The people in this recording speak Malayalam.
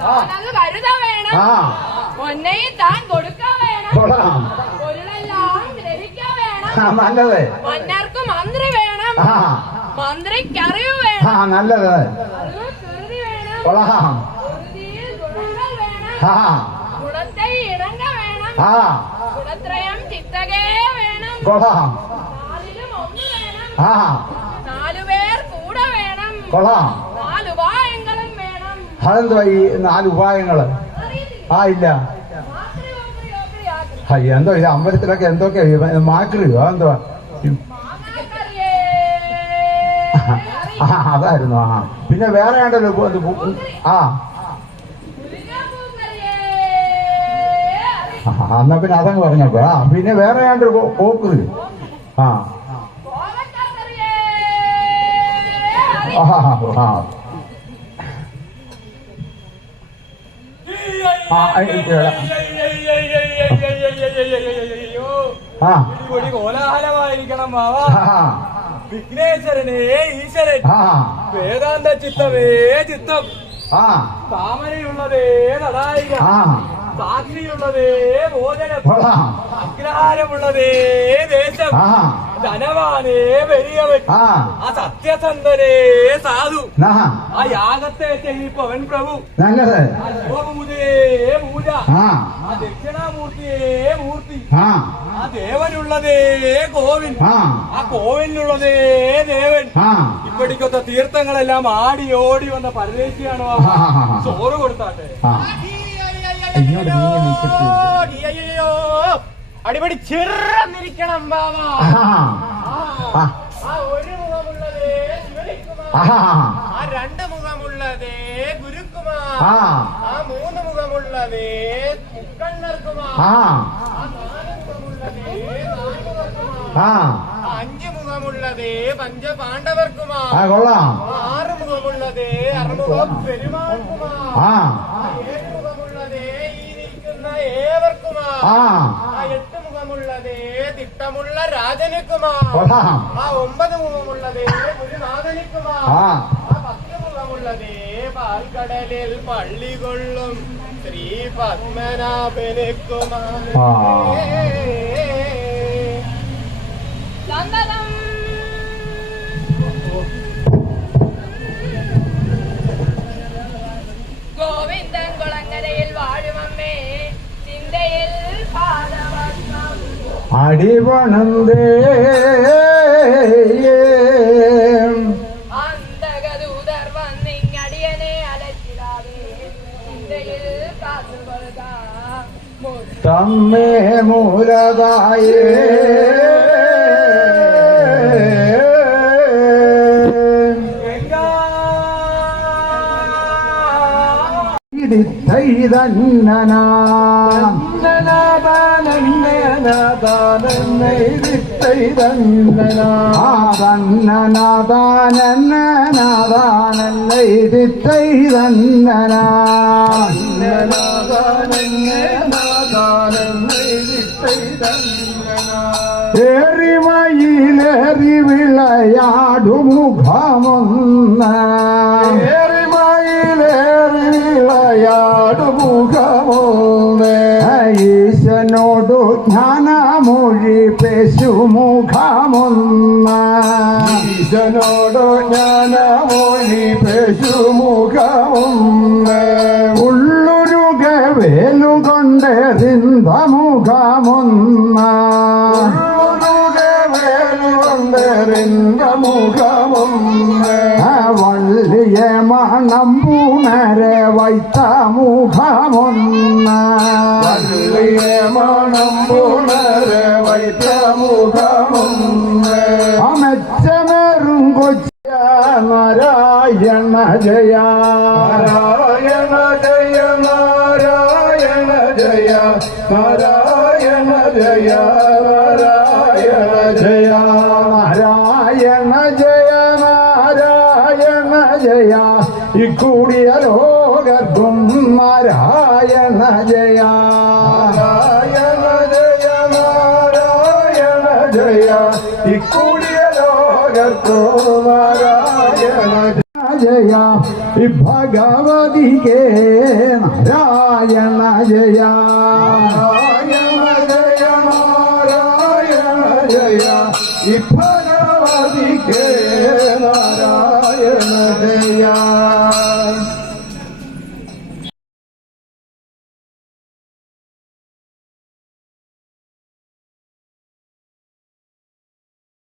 താനത് കരുത വേണം, പൊന്നയും താൻ കൊടുക്ക വേണം, പൊരുളെല്ലാം ഗ്രഹിക്ക വേണം. നല്ലത്. മന്നർക്ക് മന്ത്രി വേണം, മന്ത്രിക്ക് അറിവ് വേണം. നല്ലത്. കൃതി വേണം, കൃതിയിൽ ഗുണങ്ങൾ വേണം, ഗുണത്തെ ഇണങ്ങ വേണം, ഗുണത്രയം ചിത്തകേ വേണം. നാലിലും ഒന്ന് വേണം, 4 പേർ കൂടെ വേണം, 4 ഉപായങ്ങളും വേണം. അതെന്തുവാ ഈ 4 ഉപായങ്ങള്? ഇല്ല. എന്തോ ഇത് അമ്പലത്തിലൊക്കെ എന്തൊക്കെ മാക്രിയോ എന്തുവാ? അതായിരുന്നു. പിന്നെ വേറെ ഉണ്ടല്ലോ. എന്നാ പിന്നെ അതങ്ങ് പറഞ്ഞപ്പോ. പിന്നെ വേറെ ആണ്ട് പോക്കറി. കോലാഹലമായിരിക്കണം മാവാ. വിഘ്നേശ്വരനേ ഈശ്വരൻ, വേദാന്ത ചിത്തമേ ചിത്തം, താമരയുള്ളതേ തടായിക, സാക്ഷിയുള്ളതേ ഭോജനം, അഗ്രഹാരമുള്ളതേ ദേശം, ധനവാനേ വലിയവൻ, ആ സത്യസന്ധനേ സാധു, ആ യാഗത്തെ ചെയ്യിപ്പവൻ പ്രഭു, പൂജയേ പൂജ, ആ ദക്ഷിണാമൂർത്തിയേ മൂർത്തി, ആ ദേവനുള്ളതേ കോവിൽ, ആ കോവിലുള്ളതേ ദേവൻ. ഇപ്പടിക്കൊത്ത തീർത്ഥങ്ങളെല്ലാം ആടി ഓടി വന്ന പരദേശിയാണോ? ചോറ് കൊടുത്താട്ടെ. അടിപൊളി ചെറിരിക്കണം ബാബാ. ഒരു മുഖമുള്ളതേ ശിവനിക്കുമാർ, 2 മുഖമുള്ളതേ ഗുരുക്കുമാർ, 3 മുഖമുള്ളതേ മുക്കണ്ണർക്കുമാർ, 4 മുഖമുള്ളതേ 5 മുഖമുള്ളതേ പഞ്ചപാണ്ഡവർക്കുമാർ, 6 മുഖമുള്ളതേ അറുമുഖം പെരുമാൾക്കുമാർ, 7 മുഖമുള്ളതേ ഈ നിൽക്കുന്ന ഏവർക്കുമാർ, 8 മുഖമുള്ളതേ തിട്ടമുള്ള രാജനുക്കുമാർ, 9 മുഖമുള്ളതേ ഗുരുനാഥനുക്കുമാർ, 10 മുഖമുള്ളതേ പാൽക്കടലിൽ പള്ളി കൊള്ളും ശ്രീ പത്മനാഭനുക്കുമാർ. ഗോവിന്ദൻ കുളങ്ങരയിൽ വാഴുമമ്മേ, ചിന്തയിൽ പാദപത്മം അടിവണന്തേ അന്തകദൂതർ വന്നിങ്ങടിയനെ അലച്ചിടാതെ, ചിന്തയിൽ കാത്തുകൊള്ളുക തമ്മേ മൂലതായേ ഏറിമയിലേറി വിളയാടുമുഖമൊന്ന്, ഏറിമയിലേറി വിളയാടുമുഖമൊന്ന്, ഈശനോടു ജ്ഞാനമൊഴി പേശുമുഖമൊന്ന്, ഈശനോടു ജ്ഞാനമൊഴി പേശുമുഖമൊന്ന്, ഉള്ളുരുക വേലുകൊണ്ട് മുഖമൊന്ന്, മുഖമൊന്ന്, വള്ളിയ മണം പൂണരെ വൈത്ത മുഖമൊന്ന്, വള്ളിയ മണം പൂണരെ വൈത്ത മുഖമൊന്ന്, അമച്ചമേറും കൊച്ച നാരായണ ജയ, നാരായണ ജയ, നാരായണ ജയ, നാരായണ ജയ, നാരായണ ജയ, നാരായണ ജയ, നാരായണ ജയ, ഇക്കൂടിയ ലോകർക്കും നാരായണ ജയ, നാരായണ ജയ, നാരായണ ജയ, ഇക്കൂടിയ ലോകർക്കും നാരായണ ജയ ഭഗവതികേ നാരായണ ജയ